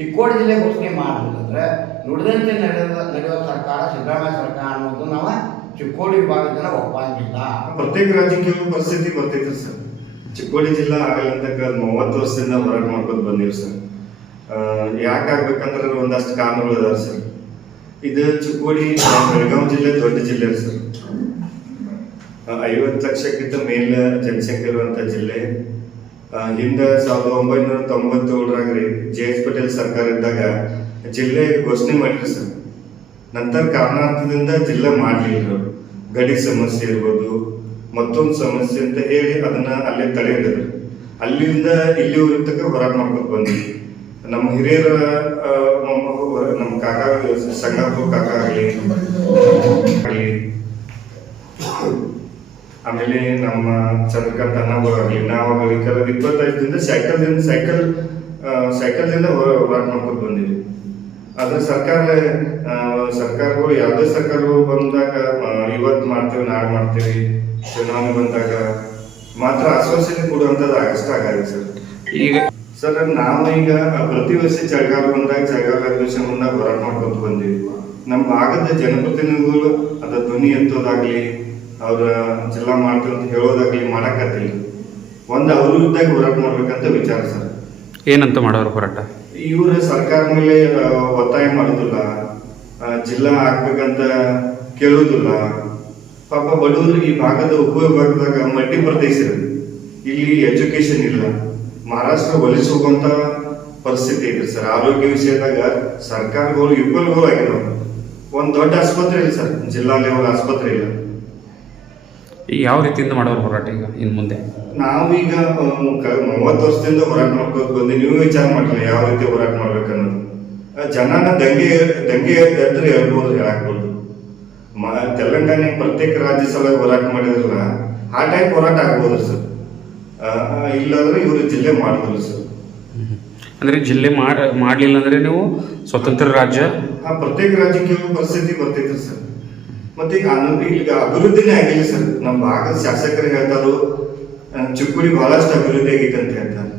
ಚಿಕ್ಕೋಡಿ ಜಿಲ್ಲೆ ಘೋಷಣೆ ಮಾಡಬೇಕಂದ್ರೆ ನುಡಿದಂತೆ ನಡೆದ, ನಡೆಯುವ ಸರ್ಕಾರ, ಸಿದ್ದರಾಮಯ್ಯ ಸರ್ಕಾರ ಅನ್ನೋದು ನಾವು ಚಿಕ್ಕೋಡಿ ವಿಭಾಗದ ಜನ ಒಪ್ಪಂಗಿಲ್ಲ. ಪ್ರತ್ಯೇಕ ರಾಜಕೀಯ ಪರಿಸ್ಥಿತಿ ಬರ್ತೈತ್ರಿ ಸರ್. ಚಿಕ್ಕೋಡಿ ಜಿಲ್ಲಾ ಆಗಲಂತಕ್ಕ ಮೂವತ್ತು ವರ್ಷದಿಂದ ಹೋರಾಟ ಮಾಡ್ಕೊಂಡು ಬಂದೀವಿ ಸರ್. ಯಾಕಾಗ್ಬೇಕಂದ್ರೆ ಒಂದಷ್ಟು ಕಾರಣಗಳು ಅದಾವ ಸರ್. ಇದು ಚಿಕ್ಕೋಡಿ, ಬೆಳಗಾವಿ ಜಿಲ್ಲೆ ದೊಡ್ಡ ಜಿಲ್ಲೆ ಸರ್. ಐವತ್ತು ಲಕ್ಷಕ್ಕಿಂತ ಮೇಲೆ ಜನಸಂಖ್ಯೆ ಇರುವಂತ ಜಿಲ್ಲೆ. ಹಿಂದೆ ಸಾವಿರದ ಒಂಬೈನೂರ ತೊಂಬತ್ತೇಳರಾಗ ಜೆ ಎಸ್ ಪಟೇಲ್ ಸರ್ಕಾರ ಇದ್ದಾಗ ಜಿಲ್ಲೆ ಘೋಷಣೆ ಮಾಡಿರಿ ಸರ್. ನಂತರ ಕಾರಣಾಂತರದಿಂದ ಜಿಲ್ಲೆ ಮಾಡಲಿಲ್ಲ ಗಡಿ ಸಮಸ್ಯೆ ಇರ್ಬೋದು, ಮತ್ತೊಂದು ಸಮಸ್ಯೆ ಅಂತ ಹೇಳಿ ಅದನ್ನ ಅಲ್ಲೇ ತಡೆ ಅಲ್ಲಿಂದ ಇಲ್ಲಿವರೆಗೆ ತಕ್ಕ ಹೋರಾಟ ಮಾಡ್ಕೊಂಡು ಬಂದ್ವಿ. ನಮ್ಮ ಹಿರಿಯರ ನಮ್ಮ- ಕಾಕ ಸಂಗಪ್ಪ ಕಾಕ ಆಗಲಿ ಆಮೇಲೆ ನಮ್ಮ ಚಂದ್ರಕಾಂತ್ ಅಣ್ಣಗಳು ಆಗಲಿ ನಾವಾಗಲಿ ಕಳೆದ ಇಪ್ಪತ್ತೈದರಿಂದ ಸೈಕಲ್ದಿಂದ ಸೈಕಲ್ ಸೈಕಲ್ದಿಂದ ವರ್ಕ್ ಮಾಡ್ಕೊಂಡು ಬಂದಿವಿ ಆದ್ರೆ ಸರ್ಕಾರ ಸರ್ಕಾರಗಳು ಯಾವುದೇ ಸರ್ಕಾರಗಳು ಬಂದಾಗ ಇವತ್ತು ಮಾಡ್ತೇವೆ ನಾಳೆ ಮಾಡ್ತೇವೆ ಚುನಾವಣೆ ಬಂದಾಗ ಮಾತ್ರ ಆಶ್ವಾಸನೆ ಕೊಡುವಂಥದ್ದು ಅಷ್ಟ ಆಗಲ್ಲ ಸರ್. ಈಗ ಸರ್ ನಾವು ಈಗ ಪ್ರತಿ ವರ್ಷ ಚಳಿಗಾಲ ಬಂದಾಗ ಚಳಿಗಾಲ ಅಧಿವೇಶನ ಬಂದಾಗ ಹೋರಾಟ ಮಾಡ್ಕೊಂಡು ಬಂದೀವಿ ನಮ್ಮ ಭಾಗದ ಜನಪ್ರತಿನಿಧಿಗಳು ಅದ ಧ್ವನಿ ಎತ್ತೋದಾಗ್ಲಿ ಅವ್ರ ಜಿಲ್ಲಾ ಮಾಡ್ತೀವಿ ಅಂತ ಹೇಳೋದಾಗ್ಲಿ ಮಾಡಕತ್ತಿಲ್ಲ ಒಂದು ಅವ್ರ ವಿರುದ್ಧ ಹೋರಾಟ ಮಾಡ್ಬೇಕಂತ ವಿಚಾರ ಸರ್. ಏನಂತ ಮಾಡೋರು ಹೋರಾಟ? ಇವ್ರ ಸರ್ಕಾರ ಮೇಲೆ ಒತ್ತಾಯ ಮಾಡೋದಿಲ್ಲ. ಜಿಲ್ಲಾ ಹಾಕ್ಬೇಕಂತ ಕೇಳೋದಿಲ್ಲ. ಪಾಪ ಬಡವರು ಈ ಭಾಗದ ಉಪವಿಭಾಗದಾಗ ಮಲ್ಟಿ ಪ್ರದೇಶ. ಇಲ್ಲಿ ಎಜುಕೇಶನ್ ಇಲ್ಲ. ಮಹಾರಾಷ್ಟ್ರ ಹೋಗುವಂತ ಪರಿಸ್ಥಿತಿ ಇದೆ ಸರ್. ಆರೋಗ್ಯ ವಿಷಯದಾಗ ಸರ್ಕಾರಗಳು ಯುಗಲ್ಗಳು ಆಗಿರೋ ಒಂದು ದೊಡ್ಡ ಆಸ್ಪತ್ರೆ ಇಲ್ಲ ಸರ್. ಜಿಲ್ಲಾ ಲೆವೆಲ್ ಆಸ್ಪತ್ರೆ ಇಲ್ಲ. ಯಾವ ರೀತಿಯಿಂದ ಮಾಡೋರು ಹೋರಾಟ ಈಗ ಇನ್ನು ಮುಂದೆ? ನಾವೀಗ ಮೂವತ್ತು ವರ್ಷದಿಂದ ಹೋರಾಟ ಮಾಡ್ಕೊಂಡು ಬಂದು ನೀವು ವಿಚಾರ ಮಾಡಿಲ್ಲ ಯಾವ ರೀತಿ ಹೋರಾಟ ಮಾಡ್ಬೇಕು ಅನ್ನೋದು ಜನನ ದಂಗೆ ದಂಗೆ ಎದ್ರೆ ಹೇಳ್ಬೋದು ಹೇಳಕ್ಬೋದು. ತೆಲಂಗಾಣ ಪ್ರತ್ಯೇಕ ರಾಜ್ಯ ಸಲುವಾಗಿ ಹೋರಾಟ ಮಾಡಿದ್ರಲ್ಲ ಆ ಟೈಪ್ ಹೋರಾಟ ಆಗ್ಬೋದು ಸರ್. ಇಲ್ಲಾಂದ್ರೆ ಇವರು ಜಿಲ್ಲೆ ಮಾಡಿದ್ರು ಸರ್. ಅಂದ್ರೆ ಜಿಲ್ಲೆ ಮಾಡ ಮಾಡಲಿಲ್ಲ ಅಂದ್ರೆ ನೀವು ಸ್ವತಂತ್ರ ರಾಜ್ಯ? ಪ್ರತ್ಯೇಕ ರಾಜ್ಯಕ್ಕೆ ಪರಿಸ್ಥಿತಿ ಬರ್ತೈತ್ರಿ ಸರ್. ಮತ್ತೆ ಈಗ ಈಗ ಅಭಿವೃದ್ಧಿನೇ ಆಗಿಲ್ಲ ಸರ್. ನಮ್ಮ ಭಾಗದ ಶಾಸಕರು ಹೇಳ್ತಾರು ಚಿಕ್ಕುಡಿ ಬಹಳಷ್ಟು ಅಭಿವೃದ್ಧಿ ಆಗೈತೆ ಅಂತ ಹೇಳ್ತಾರೆ.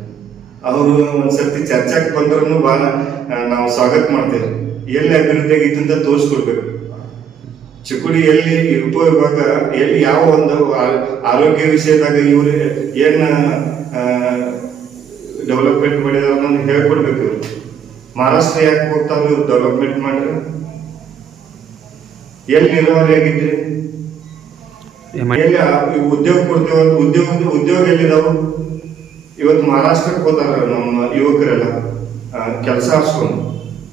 ಅವರು ಒಂದ್ಸರ್ತಿ ಚರ್ಚೆಗೆ ಬಂದ್ರು ಬಹಳ ನಾವು ಸ್ವಾಗತ ಮಾಡ್ತೇವೆ. ಎಲ್ಲಿ ಅಭಿವೃದ್ಧಿ ಆಗೈತೆ ಅಂತ ತೋರಿಸ್ಕೊಡ್ಬೇಕು. ಚಿಕ್ಕುಡಿ ಎಲ್ಲಿ ಉಪವಿಭಾಗ, ಎಲ್ಲಿ ಯಾವ ಒಂದು ಆರೋಗ್ಯ ವಿಷಯದಾಗ ಇವರು ಏನ್ ಡೆವಲಪ್ಮೆಂಟ್ ಮಾಡಿದಾರ ಹೇಳ್ಕೊಡ್ಬೇಕು ಇವರು. ಮಹಾರಾಷ್ಟ್ರ ಯಾಕೆ ಹೋಗ್ತಾವ್ರು ಡೆವಲಪ್ಮೆಂಟ್ ಮಾಡ್ರಿ ಎಲ್ಲಿ ನೀರಾವರಿ ಆಗಿದ್ರಿ? ಎಲ್ಲಿ ಉದ್ಯೋಗ ಕೊಡ್ತೇವ? ಉದ್ಯೋಗ ಉದ್ಯೋಗ ಎಲ್ಲಿದಾವ? ಇವತ್ತು ಮಹಾರಾಷ್ಟ್ರಕ್ಕೆ ಹೋದಾರ ನಮ್ಮ ಯುವಕರೆಲ್ಲ ಕೆಲಸ ಹಾರಿಸ್ಕೊಂಡು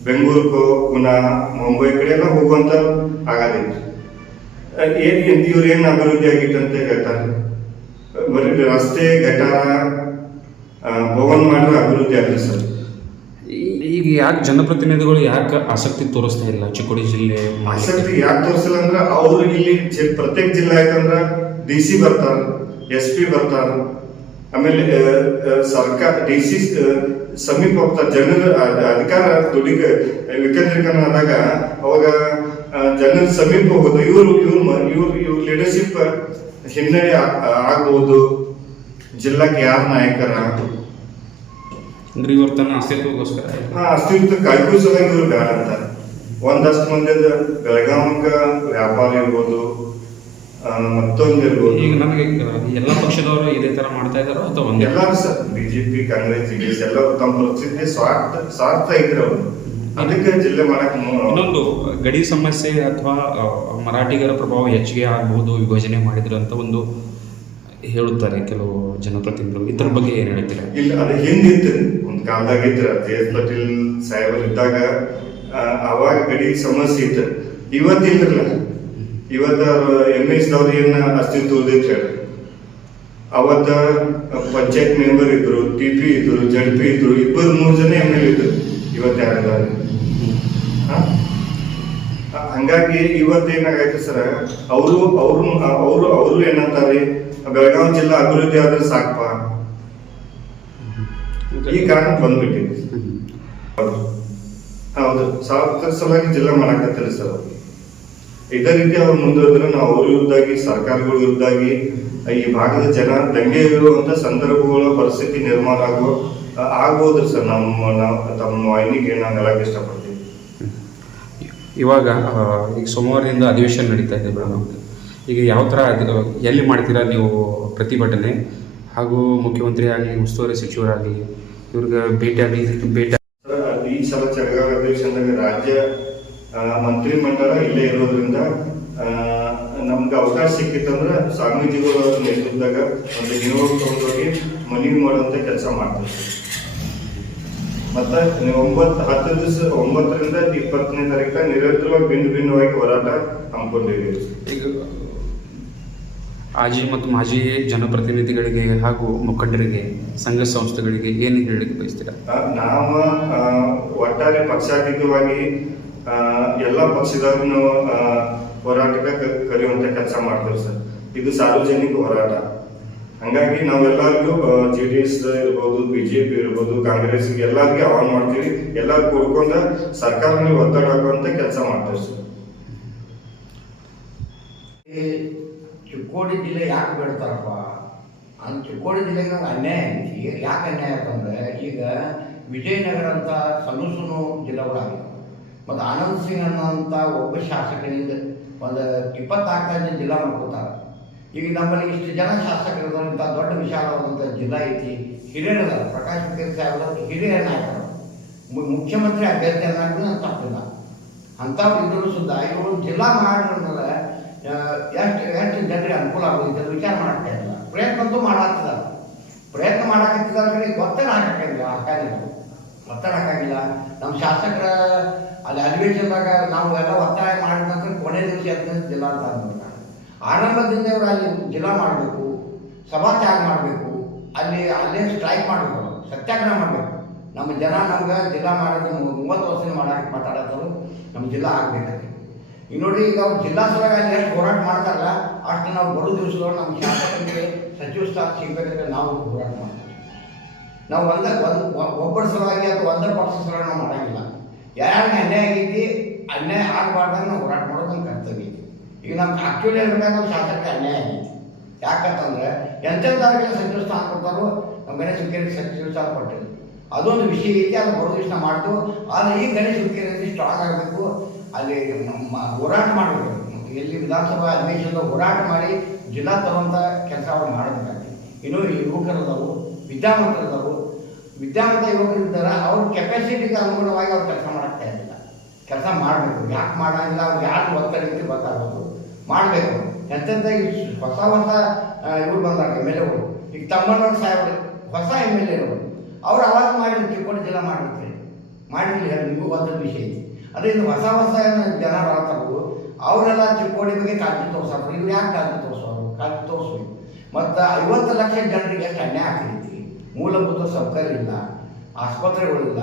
ಬೆಂಗಳೂರು ಪುನಃ ಮುಂಬೈ ಕಡೆ ಎಲ್ಲ ಹೋಗುವಂತ ಆಗದಿಲ್ಲ ಏನ್ ಇವ್ರು ಏನ್ ಅಭಿವೃದ್ಧಿ ಆಗಿತ್ತು ಅಂತ ಹೇಳ್ತಾರೆ ಬರೀ ರಸ್ತೆ ಗಟಾರ ಭವನ್ ಮಾಡಿದ್ರೆ ಅಭಿವೃದ್ಧಿ ಆಗಲಿ ಸರ್. ಈಗ ಯಾಕೆ ಜನಪ್ರತಿನಿಧಿಗಳು ಯಾಕೆ ಆಸಕ್ತಿ ತೋರಿಸ್ತಾ ಇಲ್ಲ? ಚಿಕ್ಕೋಡಿ ಜಿಲ್ಲೆ? ಆಸಕ್ತಿ ಯಾಕೆ ತೋರಿಸಿಲ್ಲ ಅಂದ್ರೆ ಅವ್ರು ಇಲ್ಲಿ ಪ್ರತ್ಯೇಕ ಜಿಲ್ಲೆ ಆಯ್ತಂದ್ರ ಡಿ ಸಿ ಬರ್ತಾರ, ಎಸ್ ಪಿ ಬರ್ತಾರ, ಆಮೇಲೆ ಸರ್ಕಾರ, ಡಿ ಸಿ ಸಮೀಪ ಹೋಗ್ತಾರ ಜನರ ಅಧಿಕಾರ ದುಡಿಕ ವಿಕೇಂದ್ರೀಕರಣ ಆದಾಗ ಅವಾಗ ಜನರ ಸಮೀಪ ಹೋಗೋದು ಇವರು, ಇವ್ರ ಇವ್ರ ಇವ್ರ ಲೀಡರ್ಶಿಪ್ ಹಿನ್ನಡೆ ಆಗ್ಬಹುದು ಜಿಲ್ಲಾಕ್ಕೆ ಯಾರ ನಾಯಕರ? ಅಂದ್ರೆ ಇವ್ರ ತನ್ನ ಅಸ್ತಿತ್ವಕ್ಕೋಸ್ಕರ. ಹಾ ಅಸ್ತಿತ್ವ ಕಾಯ್ಕೋಸೋದಾಗಿ ಇವ್ರು ಬೇಡ ಅಂತ. ಒಂದಷ್ಟು ಮಂದಿದ ಬೆಳಗಾವಿಗ ವ್ಯಾಪಾರ ಇರ್ಬೋದು ಮತ್ತೊಂದು ಇರ್ಬೋದು. ಈಗ ನನಗೆ ಎಲ್ಲ ಪಕ್ಷದವರು ಇದೇ ತರ ಮಾಡ್ತಾ ಇದಾರೋ ಅಥವಾ ಒಂದೇ? ಎಲ್ಲಾರು ಸರ್ ಬಿಜೆಪಿ ಕಾಂಗ್ರೆಸ್ ಜೆಡಿಎಸ್ ಎಲ್ಲರೂ ತಮ್ಮ ಪರಿಸ್ಥಿತಿ ಸ್ವಾರ್ಥ ಸ್ವಾರ್ಥ ಇದ್ರೆ ಅವರು. ಅದಕ್ಕೆ ಜಿಲ್ಲೆ ಮಾಡಕ್ ಇನ್ನೊಂದು ಗಡಿ ಸಮಸ್ಯೆ ಅಥವಾ ಮರಾಠಿಗರ ಪ್ರಭಾವ ಹೆಚ್ಚಿಗೆ ಆಗಬಹುದು ವಿಭಜನೆ ಮಾಡಿದ್ರು ಅಂತ ಒಂದು ಹೇಳುತ್ತಾರೆ ಕೆಲವು ಜನಪ್ರತಿನಿಧಿಗಳು. ಇದರ ಬಗ್ಗೆ ಏನು ಹೇಳ್ತೀರಾ? ಇಲ್ಲ, ಅದು ಹಿಂದಿತ್ತು. ಒಂದು ಕಾಲದಾಗ ಇದ್ರ ತೇಜ್ ಪಟೇಲ್ ಸಾಹೇಬರು ಇದ್ದಾಗ ಅವಾಗ ಗಡಿ ಸಮಸ್ಯೆ ಇತ್ತು. ಇವತ್ತಿಲ್ಲ ಇವತ್ತ ಎಂ ಎಸ್ ಏನ ಅಸ್ತಿತ್ವ ಉಳಿದೈತೆ ಹೇಳಿ ಅವತ್ತ ಪಂಚಾಯತ್ ಮೆಂಬರ್ ಇದ್ರು, ಟಿ ಪಿ ಇದ್ರು ಜಡ್ ಪಿ ಇದ್ರು, ಇಬ್ಬರು ಮೂರು ಜನ ಎಂ ಎಲ್ ಇದ್ರು ಇವತ್ತು ಯಾರಿದ್ದಾರೆ ಹಂಗಾಗಿ ಇವತ್ತೇನಾಗೈತೆ ಸರ್, ಅವರು ಅವರು ಅವರು ಅವರು ಏನಂತಾರೆ ಬೆಳಗಾವಿ ಜಿಲ್ಲಾ ಅಭಿವೃದ್ಧಿ ಆದ್ರೆ ಸಾಕಪ್ಪ ಈ ಕಾರಣ ಬಂದ್ಬಿಟ್ಟಿದೆ ಹೌದು. ಸಾವಿರ ಸಲುವಾಗಿ ಜಿಲ್ಲಾ ಮಾಡಾಕತ್ತಿಲ್ಲ ಸರ್. ಇದೇ ರೀತಿ ಅವ್ರು ಮುಂದುವರೆದ್ರೆ ನಾವು ಅವ್ರ ವಿರುದ್ಧಾಗಿ ಸರ್ಕಾರಗಳ ವಿರುದ್ಧಾಗಿ ಈ ಭಾಗದ ಜನ ದಂಗೆ ಇರುವಂತ ಸಂದರ್ಭಗಳ ಪರಿಸ್ಥಿತಿ ನಿರ್ಮಾಣ ಆಗೋ ಆಗ್ಬೋದ್ರಿ ಸರ್ ನಮ್ಮ ನಾವು ತಮ್ಮ ವಾಹಿನಿಗೆ ನಾನು ಹೇಳಕ್ ಇಷ್ಟಪಡ್ತೀನಿ ಇವಾಗ ಈಗ ಸೋಮವಾರದಿಂದ ಅಧಿವೇಶನ ನಡೀತಾ ಇದೆ ಬೆಳಗಾವಿ ಈಗ ಯಾವ ಥರ ಎಲ್ಲಿ ಮಾಡ್ತೀರಾ ನೀವು ಪ್ರತಿಭಟನೆ ಹಾಗೂ ಮುಖ್ಯಮಂತ್ರಿ ಆಗಲಿ ಉಸ್ತುವಾರಿ ಸಚಿವರಾಗಲಿ ಇವ್ರಿಗೆ ಭೇಟಿ ಆಗಲಿ ಭೇಟಿ ಈ ಸಲ ಚಳಿಗಾಲ ಅಧಿವೇಶನದಾಗ ರಾಜ್ಯ ಮಂತ್ರಿ ಮಂತ್ರಿಮಂಡಲ ಇಲ್ಲೇ ಇರೋದ್ರಿಂದ ನಮ್ಗೆ ಅವಕಾಶ ಸಿಕ್ಕಿತ್ತಂದ್ರೆ ಸ್ವಾಮೀಜಿಗಳ ನೇತೃತ್ವದಾಗ ಒಂದು ನಿಯೋಗ ತಗೊಂಡೋಗಿ ಮನವಿ ಮಾಡುವಂತ ಕೆಲಸ ಮಾಡ್ತೀವಿ ಮತ್ತು ಒಂಬತ್ತು ಹತ್ತು ದಿವಸ ಒಂಬತ್ತರಿಂದ ಇಪ್ಪತ್ತನೇ ತಾರೀಕು ನಿರಂತರವಾಗಿ ಭಿನ್ನ ಭಿನ್ನವಾಗಿ ಹೋರಾಟ ಹಮ್ಮಿಕೊಂಡಿದ್ದೀವಿ. ಈಗ ಆಜಿ ಮತ್ತು ಮಾಜಿ ಜನಪ್ರತಿನಿಧಿಗಳಿಗೆ ಹಾಗೂ ಮುಖಂಡರಿಗೆ ಸಂಘ ಸಂಸ್ಥೆಗಳಿಗೆ ಏನು ಹೇಳಲಿಕ್ಕೆ ಬಯಸ್ತೀರಾ? ನಾವು ಒಟ್ಟಾರೆ ಪಕ್ಷಾತೀತವಾಗಿ ಎಲ್ಲ ಪಕ್ಷದವ್ರು ನಾವು ಹೋರಾಟಕ್ಕೆ ಕರೆಯುವಂತ ಕೆಲಸ ಮಾಡ್ತೇವೆ ಸರ್. ಇದು ಸಾರ್ವಜನಿಕ ಹೋರಾಟ. ಹಂಗಾಗಿ ನಾವೆಲ್ಲರಿಗೂ ಜೆ ಡಿ ಎಸ್ ಇರ್ಬೋದು ಬಿಜೆಪಿ ಇರ್ಬೋದು ಕಾಂಗ್ರೆಸ್ ಎಲ್ಲರಿಗೂ ಆಹ್ವಾನ ಮಾಡ್ತೀವಿ. ಎಲ್ಲ ಕೂಡ್ಕೊಂಡ ಸರ್ಕಾರ ಮೇಲೆ ಒತ್ತಡ ಹಾಕುವಂತ ಕೆಲಸ ಮಾಡ್ತೇವೆ ಸರ್. ಚಿಕ್ಕೋಡಿ ಜಿಲ್ಲೆ ಯಾಕೆ ಬೇಡ್ತಾರಪ್ಪ ಅಂತ ಚಿಕ್ಕೋಡಿ ಜಿಲ್ಲೆಗೆ ನಮ್ಗೆ ಅನ್ಯಾಯ ಐತಿ ಯಾಕೆ ಅನ್ಯಾಯ ಅಂತಂದ್ರೆ ಈಗ ವಿಜಯನಗರ ಅಂತ ಸಣ್ಣ ಜಿಲ್ಲೆಗಳಾಗಿವೆ ಮತ್ತು ಆನಂದ್ ಸಿಂಗ್ ಅನ್ನೋಂಥ ಒಬ್ಬ ಶಾಸಕನಿಂದ ಒಂದು ಇಪ್ಪತ್ತಾರು ಜನ ಜಿಲ್ಲಾ ಮಾಡ್ಕೋತಾರೆ. ಈಗ ನಮ್ಮಲ್ಲಿ ಇಷ್ಟು ಜನ ಶಾಸಕರು ಇಂಥ ದೊಡ್ಡ ವಿಶಾಲವಾದಂಥ ಜಿಲ್ಲಾ ಐತಿ. ಹಿರಿಯರದಾರ, ಪ್ರಕಾಶ್ ಹುಕ್ಕೇರಿ ಸಾಹೇಬ್ ಹಿರಿಯ ನಾಯಕರು. ಮುಖ್ಯಮಂತ್ರಿ ಅಭ್ಯರ್ಥಿ ಅನ್ನೋದು ನಾನು ತಪ್ಪಿಲ್ಲ. ಅಂಥವ್ರು ಇದ್ರು ಸುದ್ದ, ಇವರು ಜಿಲ್ಲಾ ಮಾಡಿದ್ರೆ ಅನುಕೂಲ ಆಗೋದಿದೆ ವಿಚಾರ ಮಾಡ್ತಾ ಇಲ್ಲ ಪ್ರಯತ್ನ ಅಂತೂ ಮಾಡಾಕ್ತಿದ್ದಾರೆ ಪ್ರಯತ್ನ ಮಾಡಾಕತ್ತಿದ್ದಾರೆ ಕಡೆ ಒತ್ತಡ ಹಾಕಕ್ಕಾಗಿಲ್ಲ ಹಾಕಾಗಿಲ್ಲ ಒತ್ತಡ ಹಾಕಾಗಿಲ್ಲ ನಮ್ಮ ಶಾಸಕರ ಅಲ್ಲಿ ಅಧಿವೇಶನದಾಗ ನಾವು ಎಲ್ಲ ಒತ್ತಾಯ ಮಾಡಿದ ಕೊನೆ ದಿವಸ ಜಿಲ್ಲಾ ಅಂತ ಅಂದ್ಬಿಟ್ಟಾರೆ ಆರಂಭದಿಂದ ಅವರು ಅಲ್ಲಿ ಜಿಲ್ಲಾ ಮಾಡಬೇಕು, ಸಭಾ ತ್ಯಾಗ ಮಾಡಬೇಕು, ಅಲ್ಲಿ, ಅಲ್ಲೇ ಸ್ಟ್ರೈಕ್ ಮಾಡಬೇಕು, ಸತ್ಯಾಗ್ರಹ ಮಾಡಬೇಕು. ನಮ್ಮ ಜನ ನಮ್ಗೆ ಜಿಲ್ಲಾ ಮಾಡೋದು ಮೂವತ್ತು ವರ್ಷದಿಂದ ಮಾಡಕ್ಕೆ ಮಾತಾಡೋದು ನಮ್ಮ ಜಿಲ್ಲಾ ಆಗ್ಬೇಕಂತೆ ಈಗ ನೋಡಿ, ಈಗ ಜಿಲ್ಲಾ ಸಲುವಾಗಿ ಎಷ್ಟು ಹೋರಾಟ ಮಾಡ್ತಾರಲ್ಲ, ಅಷ್ಟು ನಾವು ಬರೋ ದಿವಸಗಳು ನಮ್ಮ ಶಾಸಕರಿಗೆ, ಸಚಿವ ಸ್ಥಾನ ಸಿಗಬೇಕಂದ್ರೆ ನಾವು ಹೋರಾಟ ಮಾಡ್ತೀವಿ. ನಾವು ಒಂದ, ಒಂದು ಒಬ್ಬರ ಸಲುವಾಗಿ ಅಥವಾ ಒಂದರ ಪಕ್ಷ ಸಲ ನಾವು ಮಾಡೋಂಗಿಲ್ಲ. ಯಾರಿಗೆ ಅನ್ಯಾಯ ಆಗೈತಿ, ಅನ್ಯಾಯ ಆಗಬಾರ್ದಂಗೆ ನಾವು ಹೋರಾಟ ಮಾಡೋದು ನಮ್ಮ ಕರ್ತವ್ಯ ಈಗ ನಮ್ಗೆ ಆಕ್ಚುಲಿ ಹೇಳ್ಬೇಕಾದ್ರೆ ಶಾಸಕರಿಗೆ ಅನ್ಯಾಯ ಆಗೈತಿ. ಯಾಕಂತಂದ್ರೆ ಎಂತೆಂಥವ್ರಿಗೆಲ್ಲ ಸಚಿವ ಸ್ಥಾನ ಕೊಡ್ತಾರೋ, ನಮ್ಮ ಗಣೇಶ ಹುಕ್ಕೇರಿ ಸಚಿವ ಸ್ಥಾನ ಕೊಟ್ಟಿಲ್ಲ. ಅದೊಂದು ವಿಷಯ ಐತಿ ಅದು ಬರೋ ದಿವಸ ಮಾಡ್ತು ಆದರೆ ಈ ಗಣೇಶ ಹುಕ್ಕೇರಿಯಲ್ಲಿ ಸ್ಟ್ರಾಂಗ್ ಆಗಬೇಕು. ಅಲ್ಲಿ ನಮ್ಮ ಹೋರಾಟ ಮಾಡಬೇಕು ಎಲ್ಲಿ ವಿಧಾನಸಭಾ ಅಧಿವೇಶನದ ಹೋರಾಟ ಮಾಡಿ ಜಿಲ್ಲಾ ತರುವಂಥ ಕೆಲಸ ಅವ್ರು ಮಾಡಬೇಕಾಗ್ತದೆ ಇನ್ನು ಈ ಯುವಕರದವರು ವಿದ್ಯಾವಂತರದವರು ವಿದ್ಯಾವಂತ ಯುವಕರಿದ್ದಾರೆ, ಅವ್ರ ಕೆಪಾಸಿಟಿಗೆ ಅನುಗುಣವಾಗಿ ಅವ್ರು ಕೆಲಸ ಮಾಡಕ್ಕೆ ಇರಲಿಲ್ಲ ಕೆಲಸ ಮಾಡಬೇಕು. ಯಾಕೆ ಮಾಡೋಂಗಿಲ್ಲ? ಅವ್ರು ಯಾರು ಒತ್ತಡ ಇತ್ತು ಗೊತ್ತಾಗೋದು ಮಾಡಬೇಕು. ಎಂತೆಂಥ ಈ ಹೊಸ ಹೊಸ ಇವರು ಬಂದಾಗ ಎಂ ಎಲ್ ಎಗಳು. ಈಗ ತಮ್ಮನವ್ರ ಸಾಹೇಬ್ರು, ಹೊಸ ಎಂ ಎಲ್ ಎಗಳು. ಅವ್ರು ಅವಾಗ ಮಾಡಿದ್ರು ಚಿಕ್ಕೋಡಿ ಜಿಲ್ಲಾ ಮಾಡಿರ್ತೀರಿ. ಮಾಡಿರಲಿಲ್ಲ. ಹೇಳಿ ನಿಮಗೂ ಒಂದು ವಿಷಯ ಐತಿ ಅದೇ ಇನ್ನು ಹೊಸ ಹೊಸ ಜನ ಬರತ್ತವು. ಅವರೆಲ್ಲ ಚಿಕ್ಕೋಡಿ ಬಗ್ಗೆ ಕಾಳಜಿ ತೋರ್ಸೋರು. ಇವ್ರು ಯಾಕೆ ಕಾಳಜಿ ತೋರ್ಸೋರು? ಕಾಳಜಿ ತೋರಿಸ್ಬೇಕು. ಮತ್ತು ಐವತ್ತು ಲಕ್ಷ ಜನರಿಗೆ ಎಷ್ಟು ಅನ್ಯಾಯ ಮೂಲಭೂತ ಸೌಕರ್ಯ ಇಲ್ಲ, ಆಸ್ಪತ್ರೆಗಳಿಲ್ಲ,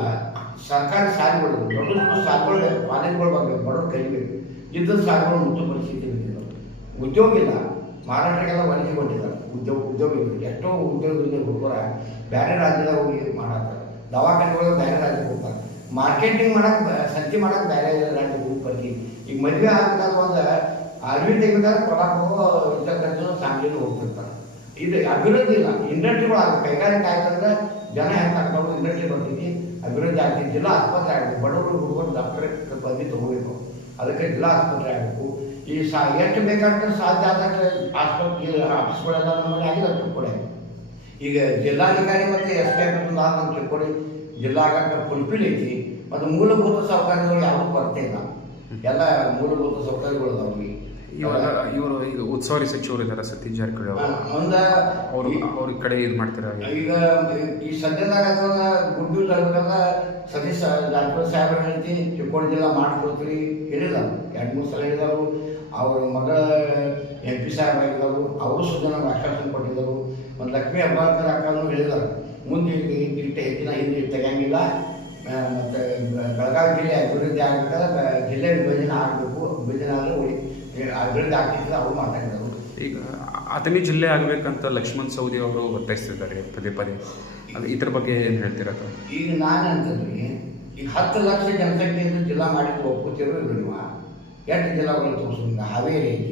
ಸರ್ಕಾರಿ ಶಾಲೆಗಳು ದೊಡ್ಡ ದೊಡ್ಡ ಶಾಲೆಗಳು ಕಾಲೇಜ್ಗಳು ಬರಬೇಕು, ಬಡವ್ರು ಕಲಿಬೇಕು. ಇದ್ದ ಶಾಲೆಗಳು ಮುಚ್ಚು ಪರಿಸ್ಥಿತಿ ಇರ್ತಿಲ್ಲ ಉದ್ಯೋಗ ಇಲ್ಲ. ಮಾರಾಟಕ್ಕೆಲ್ಲ ಕೊಟ್ಟಿದ್ದಾರೆ. ಉದ್ಯೋಗ ಉದ್ಯೋಗ ಇಲ್ಲ. ಎಷ್ಟೋ ಉದ್ಯೋಗ ಇಲ್ಲ ಹುಡುಗರ ಬೇರೆ ರಾಜ್ಯದಾಗ ಹೋಗಿ ಮಾಡ್ತಾರೆ ದವಾಖಾನೆಗಳು ಬೇರೆ ರಾಜ್ಯಕ್ಕೆ ಹೋಗ್ತಾರೆ. ಮಾರ್ಕೆಟಿಂಗ್ ಮಾಡಕ್ಕೆ ಸಂತಿ ಮಾಡಕ್ಕೆ ಮಾಡಕ್ ಬೇರೆ ರಾಜ್ಯಕ್ಕೆ ಹೋಗಿ ಬರ್ತೀವಿ ಈಗ ಮದುವೆ ಆಗ್ಬೇಕಾದ್ರೆ ಒಂದು ಅರಿವಿ ತೆಗಿಬೇಕಾದ್ರೆ ಕೊಡಾಕ ಇರ್ತಕ್ಕಂಥ ಫ್ಯಾಮಿಲಿನೂ ಹೋಗ್ತಿರ್ತಾರೆ ಇದು ಅಭಿವೃದ್ಧಿ ಇಲ್ಲ. ಇಂಡಸ್ಟ್ರಿಗಳು ಆಗ ಕೈಗಾರಿಕೆ ಆಯ್ತಂದ್ರೆ ಜನ ಹೆಂಗೆ ಆಗ್ತಾವೆ ಇಂಡಸ್ಟ್ರಿ ಬರ್ತೀವಿ ಅಭಿವೃದ್ಧಿ ಆಗ್ತೈತಿ ಜಿಲ್ಲಾ ಆಸ್ಪತ್ರೆ ಆಗಬೇಕು. ಬಡವರು ಹುಡುಗರು ಡಾಕ್ಟರ್ ಪದವಿ ತೊಗೋಬೇಕು. ಅದಕ್ಕೆ ಜಿಲ್ಲಾ ಆಸ್ಪತ್ರೆ ಆಗಬೇಕು. ಈ ಸಾ, ಎಷ್ಟು ಬೇಕಾದ್ರೆ ಸಾಧ್ಯ ಆದಷ್ಟು ಆಸ್ಪತ್ರೆ ಆಫೀಸ್ಗಳೆಲ್ಲ ನಮ್ಮಲ್ಲಿ ಆಗಿಲ್ಲ ಚಿಕ್ಕೋಡಿ ಈಗ ಜಿಲ್ಲಾಧಿಕಾರಿ ಮತ್ತು ಎಸ್ ಕೆ ಆದ ನಮ್ಮ ಚಿಕ್ಕೋಡಿ ಜಿಲ್ಲಾಡಳಿತ ಫುಲ್ಫಿಲ್ ಐತಿ ಮತ್ತು ಮೂಲಭೂತ ಸೌಕರ್ಯಗಳು ಯಾವುದೂ ಕೊರತೆ ಇಲ್ಲ. ಎಲ್ಲ ಮೂಲಭೂತ ಸೌಕರ್ಯಗಳು ಅದಾವೆ ಇವಾಗ ಇವರು ಈಗ ಉಸ್ತುವಾರಿ ಸಚಿವರು ಇದ್ದಾರೆ ಸತೀಶ್ ಜಾರಕಿಹೊಳಿ ಅವರು. ಮುಂದೆ ಅವರು ಅವ್ರ ಕಡೆ ಇದು ಮಾಡ್ತಾರೆ? ಈಗ ಈ ಸದ್ಯದಾಗ ಅದನ್ನ ಗುಡ್ ನ್ಯೂಸ್ ಆಗ್ಬೇಕಂದ್ರೆ ಸತೀಶ್ ಜಾರಕಿಹೊಳಿ ಸಾಹೇಬ್ರು ಹೇಳ್ತಿ ಚಿಕ್ಕೋಡಿ ಜಿಲ್ಲಾ ಮಾಡ್ಕೊಡ್ತೀವಿ ಹೇಳಿಲ್ಲ. ಎರಡು ಮೂರು ಸಲ ಹೇಳಿದವರು. ಅವ್ರ ಮಗಳ ಎಂ ಪಿ ಸಾಹೇಬ್ ಆಗಿದ್ದವರು. ಅವರು ಸುಜನ ಆಶ್ವಾಸನೆ ಕೊಟ್ಟಿದ್ದರು. ಒಂದು ಲಕ್ಷ್ಮೀ ಅಂತ ಅಕ್ಕನೂ ಹೇಳಿದ್ದಾರೆ ಮುಂದೆ ಇಟ್ಟು ಹೆಚ್ಚಿನ ಹಿಂದೆ ತೆಗಿಯಂಗಿಲ್ಲ. ಮತ್ತು ಬೆಳಗಾವಿ ಜಿಲ್ಲೆ ಅಭಿವೃದ್ಧಿ ಆಗ್ಬೇಕಲ್ಲ ಬ- ಜಿಲ್ಲೆ ವಿಭಜನೆ ಆಗಬೇಕು. ವಿಭಜನೆ ಆದರೆ ಉಳಿ ಅಭಿವೃದ್ಧಿ ಆಗ್ತಿದ್ರೆ ಅವರು ಮಾತಾಡಿದರು ಈಗ ಅಥಣಿ ಜಿಲ್ಲೆ ಆಗಬೇಕಂತ ಲಕ್ಷ್ಮಣ್ ಸೌದಿ ಅವರು ಒತ್ತಾಯಿಸ್ತಿದ್ದಾರೆ ಪದೇ ಪದೇ. ಅದು ಇದ್ರ ಬಗ್ಗೆ ಏನು ಹೇಳ್ತೀರ ಈಗ ನಾನು ಅಂತಂದ್ರಿ ಈಗ ಹತ್ತು ಲಕ್ಷ ಜನಸಂಖ್ಯೆಯಿಂದ ಜಿಲ್ಲಾ ಮಾಡಿದ್ದು ಒಪ್ಪುತ್ತಿರೋ ಇರುವ ಎಂಟು ಜಿಲ್ಲಾಗಳು ತೋರಿಸು ಈಗ ಹಾವೇರಿ ಐತಿ.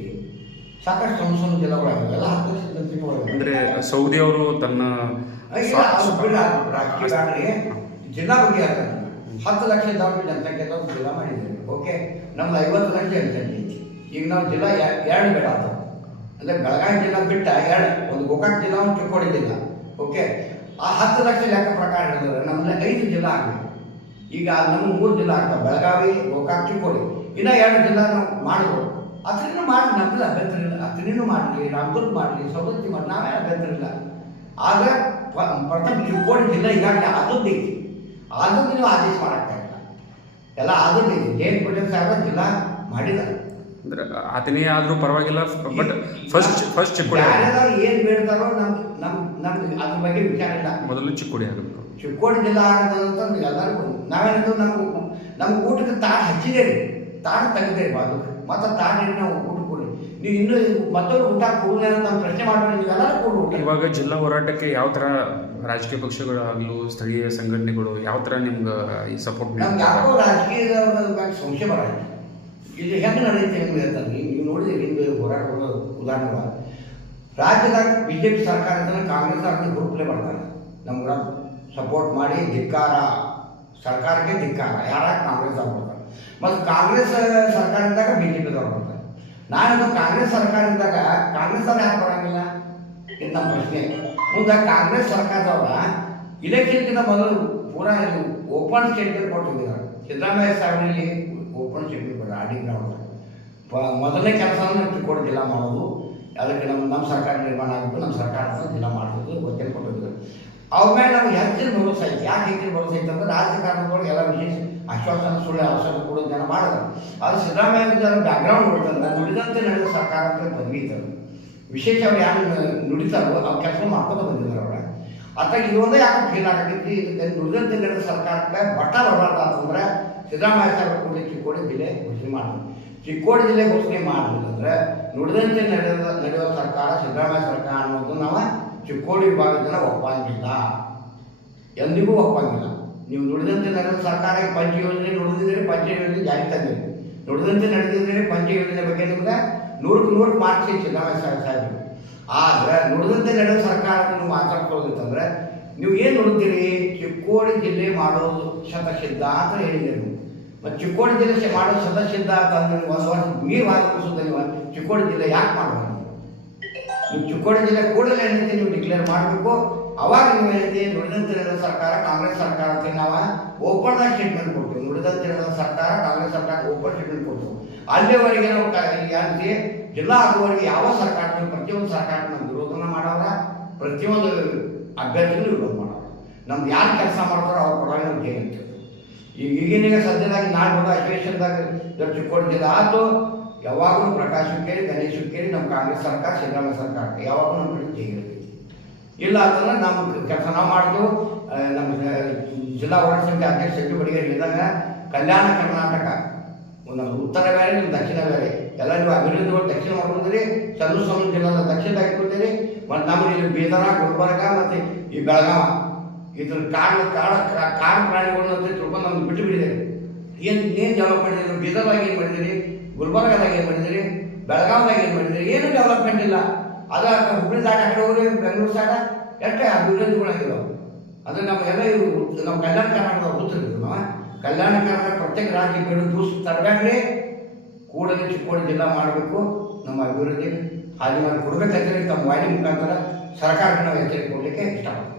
ಸಾಕಷ್ಟು ಸಣ್ಣ ಸಣ್ಣ ಜಿಲ್ಲೆಗಳಾಗಿವೆ. ಎಲ್ಲ ಹತ್ತು ಲಕ್ಷ ಜನಸಂಖ್ಯೆ ಅಂದರೆ ಸೌದಿ ಅವರು ತನ್ನ ಜಿಲ್ಲಾ ಬಗ್ಗೆ ಹತ್ತು ಲಕ್ಷ ದಾಟಿ ಜನಸಂಖ್ಯೆ ಜಿಲ್ಲಾ ಮಾಡಿದ್ದೇವೆ ಓಕೆ ನಮ್ದು ಐವತ್ತು ಲಕ್ಷ ಜನಸಂಖ್ಯೆ ಐತಿ ಈಗ ನಾವು ಜಿಲ್ಲಾ ಎರಡು ಬೇಡ ಅಂತ. ಅಂದರೆ ಬೆಳಗಾವಿ ಜಿಲ್ಲಾ ಬಿಟ್ಟ ಎರಡು ಒಂದು ಗೋಕಾಕ್ ಜಿಲ್ಲಾ ಒಂದು ಚಿಕ್ಕೋಡಿ ಜಿಲ್ಲಾ. ಓಕೆ ಆ ಹತ್ತು ಲಕ್ಷ ಲೆಕ್ಕ ಪ್ರಕಾರ ಹೇಳಿದ್ರೆ ನಮ್ಮಲ್ಲಿ ಐದು ಜಿಲ್ಲಾ ಆಗಬೇಕು. ಈಗ ನಮ್ಮ ಮೂರು ಜಿಲ್ಲಾ ಆಗ್ತವೆ ಬೆಳಗಾವಿ ಗೋಕಾಕ್ ಚಿಕ್ಕೋಡಿ. ಇನ್ನ ಎರಡು ಜಿಲ್ಲಾ ನಾವು ಮಾಡ್ಬೋದು ಅದನ್ನು ಮಾಡಿ ನಮ್ದು ಅಭ್ಯಂತರ ಇಲ್ಲ ಅದನ್ನು ಮಾಡಲಿ ರಾಮದುರ್ಗ ಮಾಡಲಿ ಸವದತ್ತಿ ಮಾಡಿ ನಾವೇ ಅಭ್ಯಂತರ ಇಲ್ಲ ಆದ್ರೆ ಪ- ಪ್ರಥಮ ಚಿಕ್ಕೋಡಿ ಜಿಲ್ಲಾ ಈಗಾಗಲೇ ಆದದ್ದು ಐತಿ ಆದದ್ದು ನೀವು ಆದೇಶ ಮಾಡಕ್ತಾ ಇಲ್ಲ. ಎಲ್ಲ ಆದದ್ದು ಐತಿ ಜೈನ್ ಪಟೇಲ್ ಸಾಹೇಬ? ಮಾಡಿದ್ದಾರೆ. ಅಂದ್ರೆ ಆತನೇ ಆದರೂ ಪರವಾಗಿಲ್ಲ. ಬಟ್ ಫಸ್ಟ್ ಫಸ್ಟ್ ಚಿಕ್ಕೋಡಿ ಏನು ಯಾರ್ಯಾರು ಏನು ಬೇಡ್ತಾರೋ ನಮ್ ನಮ್ ನಮ್ಗೆ ಅದ್ರ ಬಗ್ಗೆ ವಿಚಾರ ಇಲ್ಲ. ಮೊದಲು ಚಿಕ್ಕೋಡಿ ಆಗಬೇಕು ಚಿಕ್ಕೋಡಿ ಜಿಲ್ಲಾ ಆಗದಂತ ಎಲ್ಲರಿಗೂ ನಾವೇನಿದ್ದು ನಮ್ಗೆ ನಮ್ಗೆ ಊಟಕ್ಕೆ ತಾಟ್ ಹಚ್ಚಿದೇರಿ ತಾಟ್ ತೆಗೆದೇರಿ ಅದು. ಮತ್ತೆ ತಾಟ್ ನಾವು ನೀವು ಇನ್ನೂ ಮತ್ತೊಂದು ಊಟ ಕೊಡುವ ಅಂತ ಪ್ರಶ್ನೆ ಮಾಡ್ಬೇಡಿ ನೀವೆಲ್ಲರೂ ಕೊಡು ಇವಾಗ ಜಿಲ್ಲಾ ಹೋರಾಟಕ್ಕೆ ಯಾವ ಥರ ರಾಜಕೀಯ ಪಕ್ಷಗಳು ಆಗಲು ಸ್ಥಳೀಯ ಸಂಘಟನೆಗಳು ಯಾವ ಥರ ನಿಮ್ಗೆ ಈ ಸಪೋರ್ಟ್ ನಮ್ಗೆ ಯಾಕೋ ರಾಜಕೀಯದ ಬಗ್ಗೆ ಸಂಶಯ ಬರಲ್ಲ. ಇಲ್ಲಿ ಹೆಂಗೆ ನಡೆಯುತ್ತೆ ಹೆಂಗೆ ಅಂತಂದ್ರೆ ನೀವು ನೋಡಿದ್ರೆ ಹಿಂದೆ ಹೋರಾಟಗಳು ಉದಾಹರಣೆ ರಾಜ್ಯದಾಗ ಬಿ ಜೆ ಪಿ ಸರ್ಕಾರದಿಂದ ಕಾಂಗ್ರೆಸ್ ಅವ್ರನ್ನ ಗ್ರೂಪ್ಲೇ ಬರ್ತಾರೆ ನಮ್ಗೆ ಸಪೋರ್ಟ್ ಮಾಡಿ ಧಿಕ್ಕಾರ. ಸರ್ಕಾರಕ್ಕೆ ಧಿಕ್ಕಾರ. ಯಾರ ಕಾಂಗ್ರೆಸ್ ಅವ್ರು ಮತ್ತು ಕಾಂಗ್ರೆಸ್ ಸರ್ಕಾರದಾಗ ಬಿ ಜೆ ಪಿದವ್ರು ನಾನು ಕಾಂಗ್ರೆಸ್ ಸರ್ಕಾರ ಇದ್ದಾಗ ಕಾಂಗ್ರೆಸ್ ಅವ್ರು ಯಾಕೆ ಬರಂಗಿಲ್ಲ? ನಮ್ಮ ಪ್ರಶ್ನೆ. ಮುಂದೆ ಕಾಂಗ್ರೆಸ್ ಸರ್ಕಾರದವರ ಇದಕ್ಕಿಂತ ಮೊದಲು ಪೂರಾ ಓಪನ್ ಸ್ಟೇಟ್ಮೆಂಟ್ ಕೊಟ್ಟಿದ್ದಾರೆ. ಸಿದ್ದರಾಮಯ್ಯ ಸಾಹೇಬರಲ್ಲಿ ಓಪನ್ ಸ್ಟೇಟ್ಮೆಂಟ್ ಕೊಡ್ರಿ ಆಡಿ ಗ್ರೌಂಡ್ ಮೊದಲನೇ ಕೆಲಸವನ್ನು ಜಿಲ್ಲಾ ಮಾಡೋದು. ಅದಕ್ಕೆ ನಮ್ಮ ನಮ್ಮ ಸರ್ಕಾರ ನಿರ್ಮಾಣ ಆಗಬೇಕು ನಮ್ಮ ಸರ್ಕಾರ ಜಿಲ್ಲಾ ಮಾಡೋದು ಗೊತ್ತೇ ಕೊಟ್ಟಿದ್ದಾರೆ. ಅವ್ರ ಮೇಲೆ ನಮ್ಗೆ ಹೆಚ್ಚಿನ ಭರವಸೆ ಐತೆ. ಯಾಕೆ ಹೆಚ್ಚಿನ ಭರವಸೆ ಐತೆ ಅಂದ್ರೆ ರಾಜಕಾರಣದೊಳಗೆ ಎಲ್ಲ ವಿಶೇಷ ಆಶ್ವಾಸನ ಸುಳ್ಳು ಅವಸರ ಕೂಡ ಜನ ಮಾಡಿದ ಅದು ಸಿದ್ದರಾಮಯ್ಯ ಬ್ಯಾಕ್ಗ್ರೌಂಡ್ ನೋಡ್ತಾರೆ ನುಡಿದಂತೆ ನಡೆದ ಸರ್ಕಾರ ಅಂತ ಇದ್ದಾರೆ ವಿಶೇಷ ಅವ್ರು ಯಾರು ನುಡಿತಾರೋ ಅವ್ರು ಕೆಲಸ ಮಾಡ್ಕೊಂಡು ಬಂದಿದ್ದಾರೆ ಅವ್ರ. ಅತ್ತಾಗ ಇದೊಂದೇ ಯಾಕೆ ಫೀಲ್ ಆಗಿದ್ದು ಇದಕ್ಕೆ ನುಡಿದಂತೆ ನಡೆದ ಸರ್ಕಾರಕ್ಕೆ ಬಟ್ಟ ಬರಬಾರ್ದು ಅಂತಂದ್ರೆ ಸಿದ್ದರಾಮಯ್ಯ ಸಾಹೇಬ್ ಕೂಡಲೇ ಚಿಕ್ಕೋಡಿ ಜಿಲ್ಲೆ ಘೋಷಣೆ ಮಾಡಿದ್ರು. ಚಿಕ್ಕೋಡಿ ಜಿಲ್ಲೆ ಘೋಷಣೆ ಮಾಡಲಿಲ್ಲ ಅಂದ್ರೆ ನುಡಿದಂತೆ ನಡೆದ, ನಡೆಯುವ ಸರ್ಕಾರ ಸಿದ್ದರಾಮಯ್ಯ ಸರ್ಕಾರ ಅನ್ನೋದು ನಾವು ಚಿಕ್ಕೋಡಿ ವಿಭಾಗದ ಜನ ಒಪ್ಪಂಗಿಲ್ಲ. ಎಂದಿಗೂ ಒಪ್ಪಂಗಿಲ್ಲ. ನೀವು ನುಡಿದಂತೆ ನಡೆದ ಸರ್ಕಾರಕ್ಕೆ ಪಂಚ ಯೋಜನೆ, ನುಡಿದಿದ್ರೆ ಪಂಚ ಯೋಜನೆ ಜಾರಿ ತಂದಿರಿ ನುಡಿದಂತೆ ನಡೆದಿದ್ರೆ ಪಂಚ ಯೋಜನೆ ಬಗ್ಗೆ ನಿಮ್ಗೆ ನೂರಕ್ಕೆ ನೂರು ಮಾರ್ಕ್ಸ್ ಇತ್ತು ನಮ್ಮ ಆದ್ರೆ ನುಡಿದಂತೆ ನಡೆದ ಸರ್ಕಾರ ನೀವು ಮಾತಾಡ್ಕೊಳ್ಳೋದಿತ್ತಂದ್ರೆ ನೀವು ಏನು ನೋಡ್ತೀರಿ? ಚಿಕ್ಕೋಡಿ ಜಿಲ್ಲೆ ಮಾಡೋದು ಶತಸಿದ್ಧ ಅಂತ ಹೇಳಿದ್ದೀರಿ ನೀವು. ಮತ್ತು ಚಿಕ್ಕೋಡಿ ಜಿಲ್ಲೆ ಮಾಡೋದು ಶತಸಿದ್ಧ ಅಂತ ಅಂದ್ರೆ ನೀವು ಒಂದು ವರ್ಷ ಮೀರಿ ವಾದಿಸುತ್ತ ನೀವು ಚಿಕ್ಕೋಡಿ ಜಿಲ್ಲೆ ಯಾಕೆ ಮಾಡಬಾರ್ದು ನೀವು ಚಿಕ್ಕೋಡಿ ಜಿಲ್ಲೆ ಕೂಡಲೇ ನೀವು ಡಿಕ್ಲೇರ್ ಮಾಡಬೇಕು. ಅವಾಗ ನೀವು ನಡೆದ ಸರ್ಕಾರ, ಕಾಂಗ್ರೆಸ್ ಸರ್ಕಾರಕ್ಕೆ ನಾವು ಓಪನ್ ಆಗಿ ಸ್ಟೇಟ್ಮೆಂಟ್ ಕೊಡ್ತೀವಿ ನುಡಿದಂತೆ ನಡೆದ ಸರ್ಕಾರ, ಕಾಂಗ್ರೆಸ್ ಸರ್ಕಾರ ಓಪನ್ ಸ್ಟೇಟ್ಮೆಂಟ್ ಕೊಡ್ತೀವಿ ಅಲ್ಲಿವರೆಗೆ ನಾವು ಯಾರಿಗೆ ಜಿಲ್ಲಾ ಆಗುವವರೆಗೆ ಯಾವ ಸರ್ಕಾರ ಪ್ರತಿಯೊಂದು ಸರ್ಕಾರ ನಮ್ಮ ವಿರೋಧನ ಮಾಡೋರ ಪ್ರತಿಯೊಂದು ಅಭ್ಯರ್ಥಿಗಳು ವಿರೋಧ ಮಾಡೋರ ನಮ್ದು ಯಾರು ಕೆಲಸ ಮಾಡ್ತಾರೋ ಅವ್ರ ಪರವಾಗಿ ನಮ್ಗೆ ಏನಂತ ಈಗ ಈಗಿನ ಸದ್ಯದಾಗಿ ನಾನು ಕೂಡ ಅಧಿವೇಶನದಾಗ ಚಿಕ್ಕೋಡಿ ಜಿಲ್ಲೆ ಆತು ಯಾವಾಗಲೂ ಪ್ರಕಾಶ್ ಹುಕ್ಕೇರಿ ಗಣೇಶ್ ಹುಕ್ಕೇರಿ ನಮ್ಮ ಕಾಂಗ್ರೆಸ್ ಸರ್ಕಾರ, ಸಿದ್ದರಾಮಯ್ಯ ಸರ್ಕಾರ ಯಾವಾಗಲೂ ನಮ್ಮ ಕಡೆ ಇಲ್ಲ ಅಂತಂದ್ರೆ ನಮ್ಮ ಕೆಲಸ ನಾವು ಮಾಡಿದ್ದು ನಮ್ಮ ಜಿಲ್ಲಾ ಹೋರಾಟ ಸಮಿತಿ ಅಧ್ಯಕ್ಷ ಶೆಟ್ಟಿ ಬಡಿಗೇರಿ ಇದ್ದಾಗ ಕಲ್ಯಾಣ ಕರ್ನಾಟಕ. ನಮ್ಮ ಉತ್ತರ ಬೇರೆ ನಿಮ್ಮ ದಕ್ಷಿಣ ಬೇರೆ. ಎಲ್ಲ ನೀವು ಅಭಿವೃದ್ಧಿ ದಕ್ಷಿಣ ಮಾಡ್ಕೊಂಡಿರಿ ಸಣ್ಣ ಸಣ್ಣ ಜಿಲ್ಲಾದ ದಕ್ಷಿಣದಾಗ ಇಟ್ಕೊಂಡಿರಿ. ಮತ್ತು ನಮ್ಮ ಇಲ್ಲಿ ಬೀದರ, ಗುಲ್ಬರ್ಗ ಮತ್ತು ಈ ಬೆಳಗಾವ ಇದ್ರ ಕಾಡು ಕಾಡು ಕಾಡು ಪ್ರಾಣಿಗಳನ್ನ ತಿಳ್ಕೊಂಡು ನಮ್ಗೆ ಬಿಟ್ಟು ಬಿಟ್ಟಿದ್ದೀರಿ ಏನು ಏನು ಡೆವಲಪ್ ಮಾಡಿದ್ದೀರಿ ಬೀದರ್ದಾಗ ಏನು ಮಾಡಿದ್ದೀರಿ ಗುಲ್ಬರ್ಗದಾಗ ಏನು ಮಾಡಿದ್ದೀರಿ ಬೆಳಗಾವ್ದಾಗ ಏನು ಮಾಡಿದ್ರೆ? ಏನು ಡೆವಲಪ್ಮೆಂಟ್ ಇಲ್ಲ. ಅದ ಹುಬ್ಬಳ್ಳಿ ದಾಟ ಆ ಹೋಗ್ರಿ, ಬೆಂಗಳೂರು ಸಾಟ ಎಷ್ಟೇ ಅಭಿವೃದ್ಧಿಗಳಾಗಿರೋ ಅದು ನಮಗೆಲ್ಲ ಇವರು ನಮ್ಮ ಕಲ್ಯಾಣ ಕರ್ನಾಟಕ ಗೊತ್ತಿರ್ತೀವಿ ನಾವು ಕಲ್ಯಾಣ ಕರ್ನಾಟಕ ಪ್ರತ್ಯೇಕ ರಾಜ್ಯ ಕಡೆ ದೂಸ್ ತರಬೇಕ್ರಿ ಕೂಡಲೇ ಚಿಕ್ಕೋಡಿ ಜಿಲ್ಲಾ ಮಾಡಬೇಕು. ನಮ್ಮ ಅಭಿವೃದ್ಧಿ. ಹಾಗೆ ನಾನು ಕೊಡ್ಬೇಕಂತೇಳಿ ತಮ್ಮ ವಾಣಿ ಮುಖಾಂತರ ಸರ್ಕಾರಕ್ಕೆ ನಾವು ಎಚ್ಚರಿಕೆ ಕೊಡಲಿಕ್ಕೆ ಇಷ್ಟಪಡ್ತೀವಿ